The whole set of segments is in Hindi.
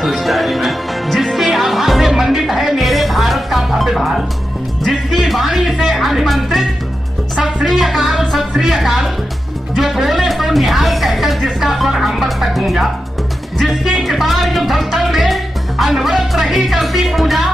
तो इस डायरी में जिसकी आभा से मंडित है मेरे भारत का भव्य भाल, जिसकी वाणी से अभिमंत्रित सत श्री अकाल, जो बोले तो निहाल कहकर जिसका स्वर अंबर तक गूंजा, जिसकी कृपाल युद्ध स्थल में अनवरत रही करती पूजा,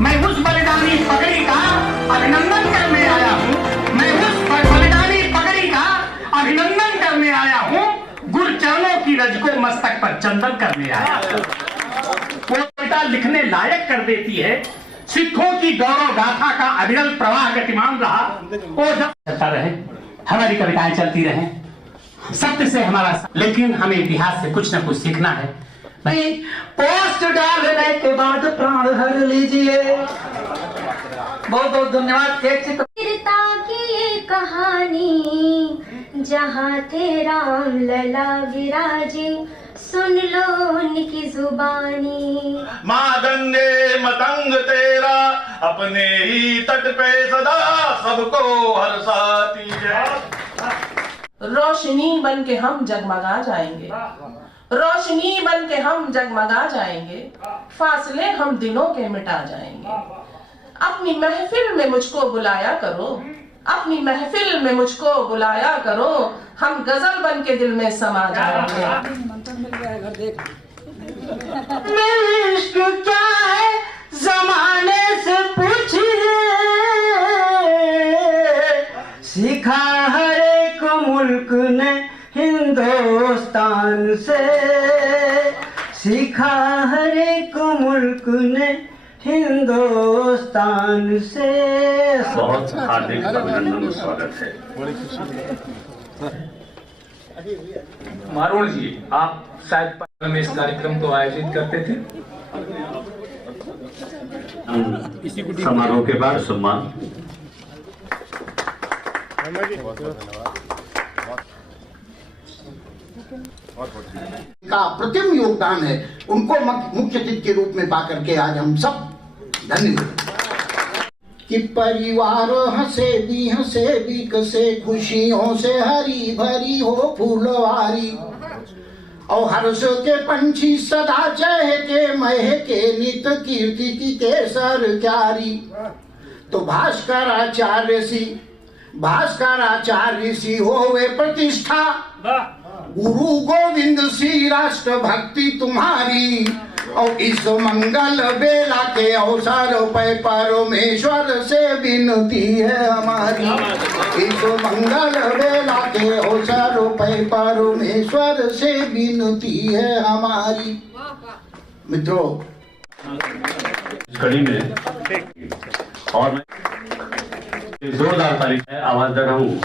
मैं उस बलिदानी पगड़ी का अभिनंदन करने आया हूँ। मैं उस बलिदानी पगड़ी का अभिनंदन करने आया हूँ। गुरु चरणों की रज को मस्तक पर चंदन करने आया हूँ। वो कविता लिखने लायक कर देती है। सिखों की गौरव गाथा का अविरल प्रवाह गतिमान रहा। वो जब चलता रहे, हमारी कविताएं चलती रहे, सत्य से हमारा, लेकिन हमें इतिहास से कुछ न कुछ सीखना है। पोस्ट डालने के बाद प्राण हर लीजिए। बहुत बहुत धन्यवाद। वीरता की ये कहानी जहाँ थे राम लला विराजे, सुन लो उनकी जुबानी। माँ गंगे मतंग तेरा अपने ही तट पे सदा सबको हर्षाती है। रोशनी बन के हम जगमगा जाएंगे, रोशनी बन के हम जगमगा जाएंगे, फासले हम दिनों के मिटा जाएंगे। अपनी महफिल में मुझको बुलाया करो, अपनी महफिल में मुझको बुलाया करो, हम गजल बन के दिल में समा जाएंगे। इश्क क्या है जमाने से पूछिए, सीखा हर एक मुल्क ने हिंदुस्तान से, सीखा हर एक मुल्क ने हिंदुस्तान से। बहुत हार्दिक अभिनंदन और स्वागत है। मारोड़ जी, आप शायद में इस कार्यक्रम को आयोजित करते थे। समारोह के बाद सम्मान। का अप्रतिम योगदान है, उनको मुख्य अतिथि के रूप में पाकर के आज हम सब धन्यवाद। कि परिवार हंसे भी कसे, खुशियों से हरी भरी हो फूलवारी, और हर्ष के पंछी सदा चहके महके, नित कीर्ति की केसर क्यारी। तो भास्कराचार्य सी होवे प्रतिष्ठा, गुरु गोविंद सी राष्ट्र भक्ति तुम्हारी। और इस मंगल बेला के अवसर पे परमेश्वर से विनती है हमारी, इस मंगल बेला के अवसर पे परमेश्वर से विनती है हमारी। मित्रों, कड़ी में और मैं जोरदार तारीफ है, आवाज दे रहा हूँ।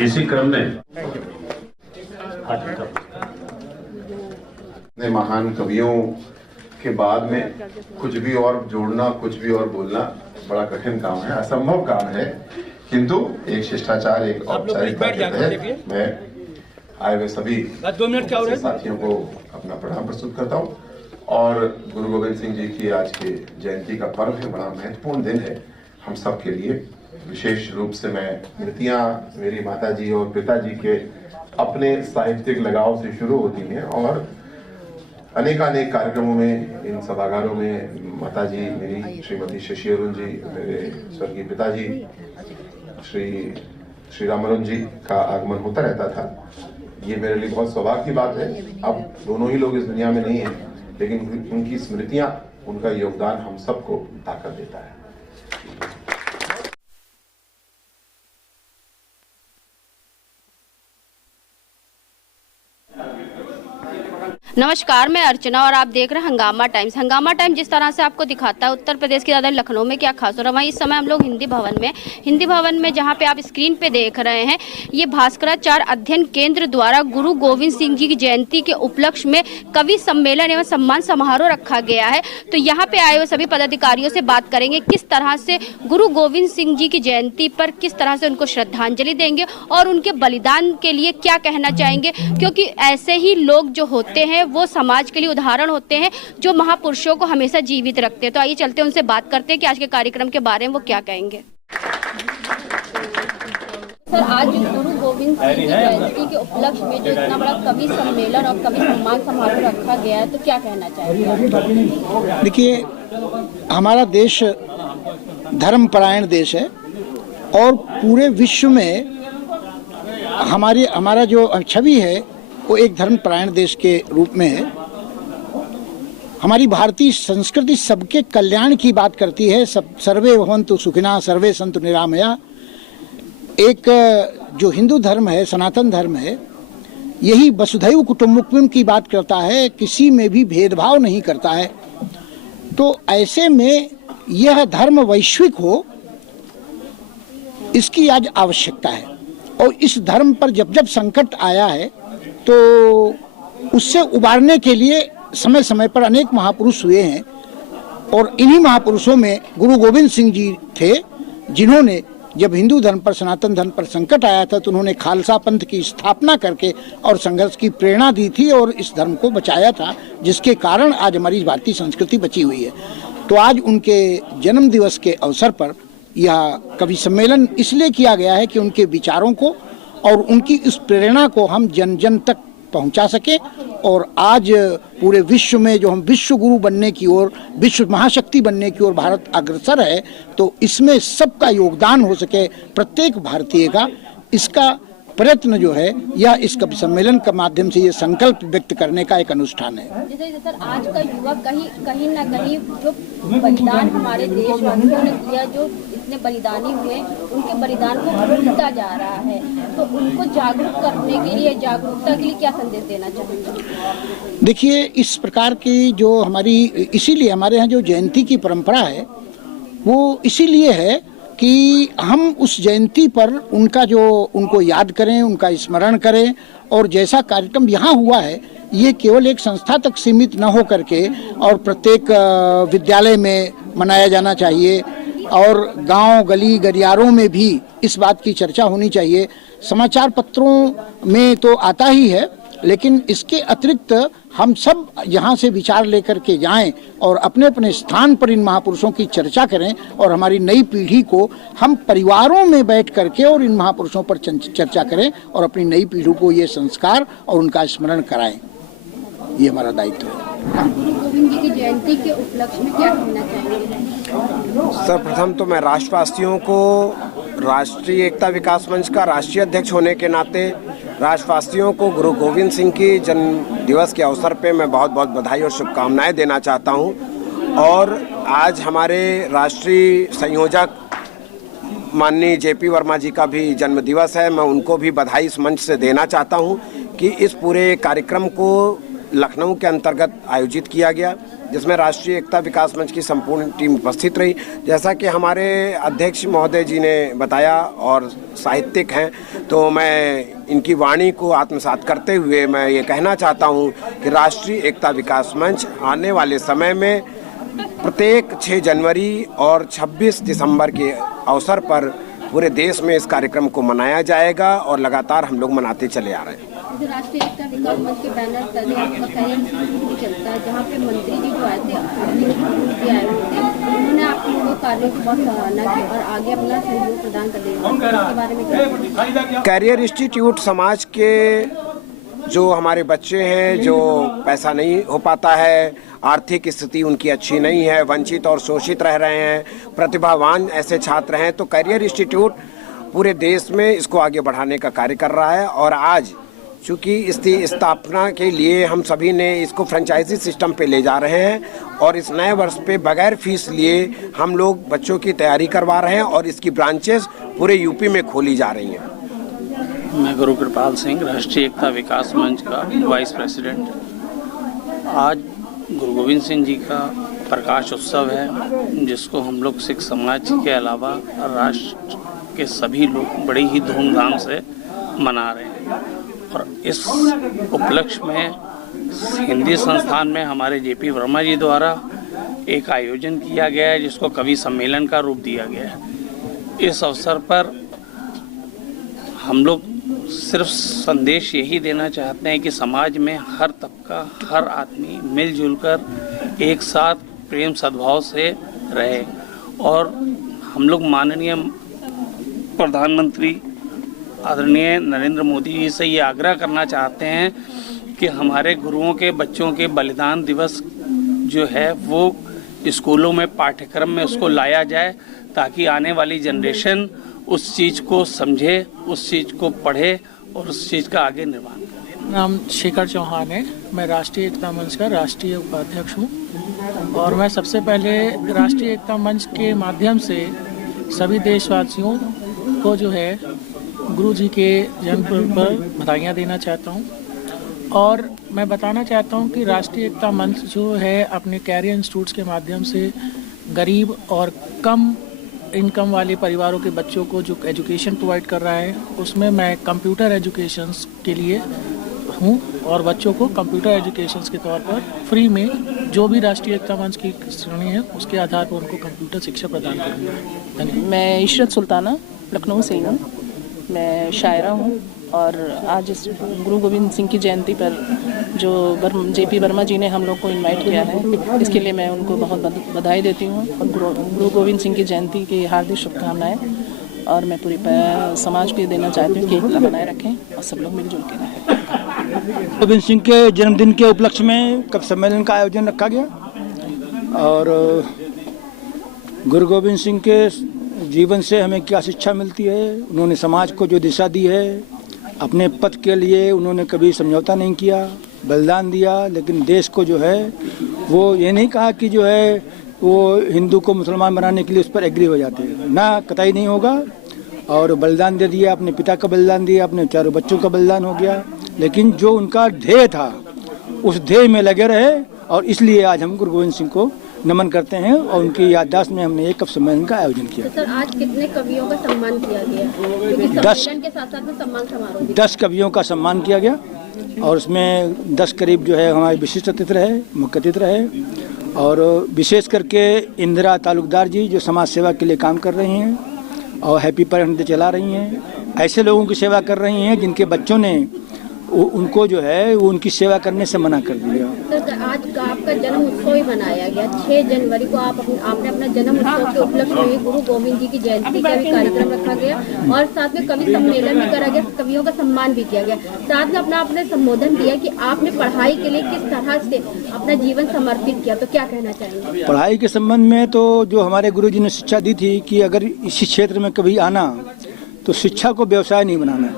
इसी क्रम में महान कवियों के बाद में कुछ भी और जोड़ना, कुछ भी और बोलना बड़ा कठिन काम है, असंभव काम है। किंतु एक शिष्टाचार, एक औपचारिकता के तहत मैं आए हुए सभी साथियों को अपना प्रणाम प्रस्तुत करता हूँ। और गुरु गोविंद सिंह जी की आज की जयंती का पर्व है, बड़ा महत्वपूर्ण दिन है हम सब के लिए। विशेष रूप से मैं कृतियाँ मेरी माताजी और पिताजी के अपने साहित्यिक लगाव से शुरू होती हैं और अनेकानेक कार्यक्रमों में, इन सभागारों में माताजी मेरी श्रीमती शशि अरुण जी, मेरे स्वर्गीय पिताजी श्री राम अरुण जी का आगमन होता रहता था। ये मेरे लिए बहुत सौभाग्य की बात है। अब दोनों ही लोग इस दुनिया में नहीं हैं, लेकिन उनकी स्मृतियां, उनका योगदान हम सबको ताकत देता है। नमस्कार, मैं अर्चना और आप देख रहे हैं हंगामा टाइम्स। हंगामा टाइम्स जिस तरह से आपको दिखाता है उत्तर प्रदेश की राजधानी लखनऊ में क्या खास हो रहा है। वहीं इस समय हम लोग हिंदी भवन में जहां पे आप स्क्रीन पे देख रहे हैं, ये भास्कराचार्य अध्ययन केंद्र द्वारा गुरु गोविंद सिंह जी की जयंती के उपलक्ष्य में कवि सम्मेलन एवं सम्मान समारोह रखा गया है। तो यहाँ पे आए हुए सभी पदाधिकारियों से बात करेंगे किस तरह से गुरु गोविंद सिंह जी की जयंती पर किस तरह से उनको श्रद्धांजलि देंगे और उनके बलिदान के लिए क्या कहना चाहेंगे, क्योंकि ऐसे ही लोग जो होते हैं वो समाज के लिए उदाहरण होते हैं जो महापुरुषों को हमेशा जीवित रखते हैं। तो आइए चलते हैं उनसे बात करते हैं कि आज के कार्यक्रम के बारे में वो क्या कहेंगे। सर, आज गुरु गोविंद सिंह की जयंती के उपलक्ष्य में जो इतना बड़ा कवि सम्मेलन और कवि सम्मान समारोह रखा गया है, तो क्या कहना चाहेंगे? देखिए, हमारा देश धर्मपरायण देश है और पूरे विश्व में हमारा जो छवि है वो एक धर्मपरायण देश के रूप में है। हमारी भारतीय संस्कृति सबके कल्याण की बात करती है। सर्वे भवन्तु सुखिनः सर्वे सन्तु निरामया। एक जो हिंदू धर्म है, सनातन धर्म है, यही वसुधैव कुटुम्बकम की बात करता है, किसी में भी भेदभाव नहीं करता है। तो ऐसे में यह धर्म वैश्विक हो, इसकी आज आवश्यकता है। और इस धर्म पर जब जब संकट आया है तो उससे उबारने के लिए समय समय पर अनेक महापुरुष हुए हैं और इन्हीं महापुरुषों में गुरु गोविंद सिंह जी थे, जिन्होंने जब हिंदू धर्म पर, सनातन धर्म पर संकट आया था तो उन्होंने खालसा पंथ की स्थापना करके और संघर्ष की प्रेरणा दी थी और इस धर्म को बचाया था, जिसके कारण आज हमारी भारतीय संस्कृति बची हुई है। तो आज उनके जन्म दिवस के अवसर पर यह कवि सम्मेलन इसलिए किया गया है कि उनके विचारों को और उनकी इस प्रेरणा को हम जन जन तक पहुंचा सके। और आज पूरे विश्व में जो हम विश्व गुरु बनने की ओर, विश्व महाशक्ति बनने की ओर भारत अग्रसर है, तो इसमें सबका योगदान हो सके, प्रत्येक भारतीय का इसका प्रयत्न जो है, यह इस कवि सम्मेलन के माध्यम से ये संकल्प व्यक्त करने का एक अनुष्ठान है। जैसे सर, आज का युवा कहीं ना कहीं जो बलिदान हमारे देशवासियों ने दिया, जो इतने बलिदानी हुए, उनके बलिदान को भूलता जा रहा है, तो उनको जागरूक करने के लिए, जागरूकता के लिए क्या संदेश देना चाहेंगे? देखिए, इस प्रकार की जो हमारी, इसीलिए हमारे यहाँ जो जयंती की परंपरा है वो इसीलिए है कि हम उस जयंती पर उनको याद करें, उनका स्मरण करें। और जैसा कार्यक्रम यहाँ हुआ है, ये केवल एक संस्था तक सीमित न हो करके और प्रत्येक विद्यालय में मनाया जाना चाहिए और गांव, गली, गलियारों में भी इस बात की चर्चा होनी चाहिए। समाचार पत्रों में तो आता ही है, लेकिन इसके अतिरिक्त हम सब यहाँ से विचार लेकर के जाएं और अपने अपने स्थान पर इन महापुरुषों की चर्चा करें और हमारी नई पीढ़ी को हम परिवारों में बैठ करके और इन महापुरुषों पर चर्चा करें और अपनी नई पीढ़ी को ये संस्कार और उनका स्मरण कराएं। ये हमारा दायित्व है। गुरु गोविंद जी की जयंती के उपलक्ष्य में क्या कहना चाहेंगे? सर्वप्रथम तो मैं राष्ट्रवासियों को राष्ट्रीय एकता विकास मंच का राष्ट्रीय अध्यक्ष होने के नाते राष्ट्रवासियों को गुरु गोविंद सिंह की जन्म दिवस के अवसर पे मैं बहुत बहुत बधाई और शुभकामनाएं देना चाहता हूं। और आज हमारे राष्ट्रीय संयोजक माननीय जेपी वर्मा जी का भी जन्म दिवस है। मैं उनको भी बधाई इस मंच से देना चाहता हूं कि इस पूरे कार्यक्रम को लखनऊ के अंतर्गत आयोजित किया गया, जिसमें राष्ट्रीय एकता विकास मंच की संपूर्ण टीम उपस्थित रही। जैसा कि हमारे अध्यक्ष महोदय जी ने बताया और साहित्यिक हैं, तो मैं इनकी वाणी को आत्मसात करते हुए मैं ये कहना चाहता हूँ कि राष्ट्रीय एकता विकास मंच आने वाले समय में प्रत्येक 6 जनवरी और 26 दिसंबर के अवसर पर पूरे देश में इस कार्यक्रम को मनाया जाएगा और लगातार हम लोग मनाते चले आ रहे हैं। राष्ट्रीय एकता विकास मंच के बैनर तले आपका कैरियर इंस्टीट्यूट चलता है, जहाँ पे मंत्री जी जो आए थे, उन्होंने आप लोगों के कार्यों की बहुत सराहना की और आगे अपना सहयोग प्रदान कर देंगे, इसके बारे में क्या? कैरियर इंस्टीट्यूट समाज के जो हमारे बच्चे हैं, जो पैसा नहीं हो पाता है, आर्थिक स्थिति उनकी अच्छी नहीं है, वंचित और शोषित रह रहे हैं, प्रतिभावान ऐसे छात्र हैं, तो कैरियर इंस्टीट्यूट पूरे देश में इसको आगे बढ़ाने का कार्य कर रहा है। और आज चूँकि इसकी स्थापना के लिए हम सभी ने इसको फ्रेंचाइजी सिस्टम पे ले जा रहे हैं और इस नए वर्ष पे बगैर फीस लिए हम लोग बच्चों की तैयारी करवा रहे हैं और इसकी ब्रांचेस पूरे यूपी में खोली जा रही हैं। मैं गुरु कृपाल सिंह, राष्ट्रीय एकता विकास मंच का वाइस प्रेसिडेंट। आज गुरु गोविंद सिंह जी का प्रकाश उत्सव है, जिसको हम लोग सिख समाज के अलावा राष्ट्र के सभी लोग बड़ी ही धूमधाम से मना रहे हैं। और इस उपलक्ष्य में हिंदी संस्थान में हमारे जेपी वर्मा जी द्वारा एक आयोजन किया गया है, जिसको कवि सम्मेलन का रूप दिया गया है। इस अवसर पर हम लोग सिर्फ संदेश यही देना चाहते हैं कि समाज में हर तबका, हर आदमी मिलजुल कर एक साथ प्रेम सद्भाव से रहे। और हम लोग माननीय प्रधानमंत्री आदरणीय नरेंद्र मोदी जी से ये आग्रह करना चाहते हैं कि हमारे गुरुओं के बच्चों के बलिदान दिवस जो है वो स्कूलों में पाठ्यक्रम में उसको लाया जाए, ताकि आने वाली जनरेशन उस चीज़ को समझे, उस चीज़ को पढ़े और उस चीज़ का आगे निर्माण करे। नाम शेखर चौहान है, मैं राष्ट्रीय एकता मंच का राष्ट्रीय उपाध्यक्ष हूँ और मैं सबसे पहले राष्ट्रीय एकता मंच के माध्यम से सभी देशवासियों को जो है गुरु जी के जन्मदिन पर बधाइयाँ देना चाहता हूँ। और मैं बताना चाहता हूँ कि राष्ट्रीय एकता मंच जो है अपने कैरियर इंस्टीट्यूट्स के माध्यम से गरीब और कम इनकम वाले परिवारों के बच्चों को जो एजुकेशन प्रोवाइड कर रहा है, उसमें मैं कंप्यूटर एजुकेशन के लिए हूँ और बच्चों को कंप्यूटर एजुकेशन के तौर पर फ्री में जो भी राष्ट्रीय एकता मंच की श्रेणी है उसके आधार पर उनको कंप्यूटर शिक्षा प्रदान करूँगा। धन्यवाद। मैं इशरत सुल्ताना लखनऊ से हूँ, मैं शायरा हूँ और आज इस गुरु गोविंद सिंह की जयंती पर जो JP वर्मा जी ने हम लोग को इनवाइट किया है, इसके लिए मैं उनको बहुत बधाई देती हूँ और गुरु गोविंद सिंह की जयंती की हार्दिक शुभकामनाएं। और मैं पूरी समाज को देना चाहती हूँ कि एकता बनाए रखें और सब लोग मिलजुल के रहें। गोविंद सिंह के जन्मदिन के उपलक्ष्य में कवि सम्मेलन का आयोजन रखा गया और गुरु गोविंद सिंह के जीवन से हमें क्या शिक्षा मिलती है, उन्होंने समाज को जो दिशा दी है, अपने पद के लिए उन्होंने कभी समझौता नहीं किया, बलिदान दिया, लेकिन देश को जो है वो ये नहीं कहा कि जो है वो हिंदू को मुसलमान बनाने के लिए उस पर एग्री हो जाते हैं, ना कतई नहीं होगा। और बलिदान दे दिया, अपने पिता का बलिदान दिया, अपने चारों बच्चों का बलिदान हो गया, लेकिन जो उनका ध्येय था उस ध्येय में लगे रहे और इसलिए आज हम गुरु गोविंद सिंह को नमन करते हैं और उनकी याददाश्त में हमने एक कवि सम्मेलन का आयोजन किया। तो सर आज कितने कवियों का सम्मान किया गया? क्योंकि सम्मेलन के साथ साथ में सम्मान समारोह भी 10 कवियों का सम्मान किया गया और उसमें 10 करीब जो है हमारे विशिष्ट अतिथि रहे, मुख्य अतिथि रहे और विशेष करके इंदिरा तालुकदार जी जो समाज सेवा के लिए काम कर रही हैं और हैप्पी पेरेंट्स डे चला रही हैं, ऐसे लोगों की सेवा कर रही हैं जिनके बच्चों ने उनको जो है वो उनकी सेवा करने से मना कर दिया। सर आज आपका जन्म उत्सव ही मनाया गया 6 जनवरी को, आपने अपना जन्म उत्सव के उपलक्ष्य में गुरु गोविंद जी की जयंती का भी कार्यक्रम रखा गया और साथ में कवि सम्मेलन भी करा गया, कवियों का सम्मान भी किया गया, साथ में आपने संबोधन दिया कि आपने पढ़ाई के लिए किस तरह से अपना जीवन समर्पित किया, तो क्या कहना चाहेंगे? पढ़ाई के संबंध में तो जो हमारे गुरु जी ने शिक्षा दी थी कि अगर इसी क्षेत्र में कभी आना तो शिक्षा को व्यवसाय नहीं बनाना।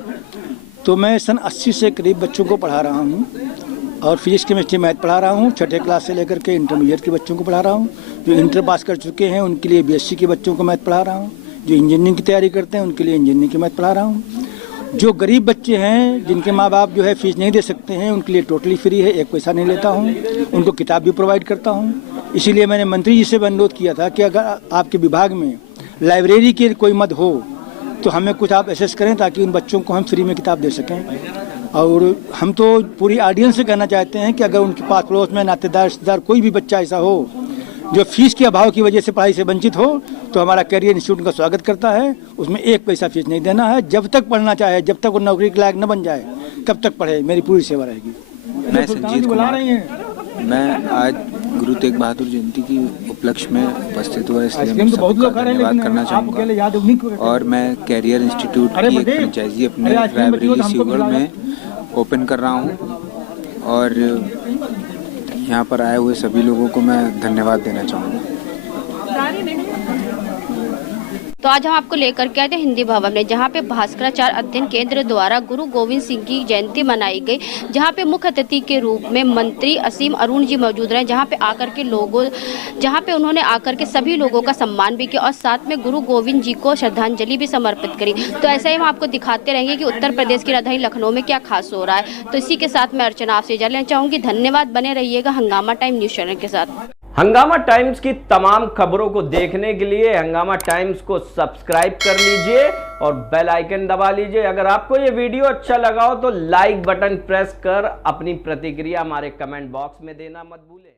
तो मैं सन 80 से करीब बच्चों को पढ़ा रहा हूँ और फिजिक्स केमिस्ट्री मैथ पढ़ा रहा हूँ, छठे क्लास से लेकर के इंटरमीडिएट के बच्चों को पढ़ा रहा हूँ, जो इंटर पास कर चुके हैं उनके लिए BSc के बच्चों को मैथ पढ़ा रहा हूँ, जो इंजीनियरिंग की तैयारी करते हैं उनके लिए इंजीनियरिंग की मैथ पढ़ा रहा हूँ, जो गरीब बच्चे हैं जिनके माँ बाप जो है फीस नहीं दे सकते हैं उनके लिए टोटली फ्री है, एक पैसा नहीं लेता हूँ, उनको किताब भी प्रोवाइड करता हूँ। इसीलिए मैंने मंत्री जी से अनुरोध किया था कि अगर आपके विभाग में लाइब्रेरी की कोई मद हो तो हमें कुछ आप एसेस करें ताकि उन बच्चों को हम फ्री में किताब दे सकें। और हम तो पूरी ऑडियंस से कहना चाहते हैं कि अगर उनके पास पड़ोस में नातेदार रिश्तेदार कोई भी बच्चा ऐसा हो जो फीस के अभाव की वजह से पढ़ाई से वंचित हो तो हमारा कैरियर इंस्टीट्यूट का स्वागत करता है। उसमें एक पैसा फीस नहीं देना है, जब तक पढ़ना चाहे, जब तक वो नौकरी के लायक न बन जाए तब तक पढ़े, मेरी पूरी सेवा रहेगी। मैं संजीत कुमार, मैं आज गुरु तेग बहादुर जयंती की उपलक्ष्य में उपस्थित हुआ, इसलिए मैं सबका धन्यवाद करना चाहूँगा। और मैं कैरियर इंस्टीट्यूट की एक फ्रेंचाइजी अपने रायबरेली सीहोर में ओपन कर रहा हूँ और यहाँ पर आए हुए सभी लोगों को मैं धन्यवाद देना चाहूँगा। तो आज हम आपको लेकर के आए थे हिंदी भवन में, जहाँ पे भास्कराचार्य अध्ययन केंद्र द्वारा गुरु गोविंद सिंह की जयंती मनाई गई, जहाँ पे मुख्य अतिथि के रूप में मंत्री असीम अरुण जी मौजूद रहे, जहाँ पे उन्होंने आकर के सभी लोगों का सम्मान भी किया और साथ में गुरु गोविंद जी को श्रद्धांजलि भी समर्पित करी। तो ऐसा ही हम आपको दिखाते रहेंगे कि उत्तर प्रदेश की राजधानी लखनऊ में क्या खास हो रहा है। तो इसी के साथ मैं अर्चना आपसे इजाजत लेना चाहूँगी। धन्यवाद, बने रहिएगा हंगामा टाइम न्यूज चैनल के साथ। हंगामा टाइम्स की तमाम खबरों को देखने के लिए हंगामा टाइम्स को सब्सक्राइब कर लीजिए और बेल आइकन दबा लीजिए। अगर आपको ये वीडियो अच्छा लगा हो तो लाइक बटन प्रेस कर अपनी प्रतिक्रिया हमारे कमेंट बॉक्स में देना मत भूलें।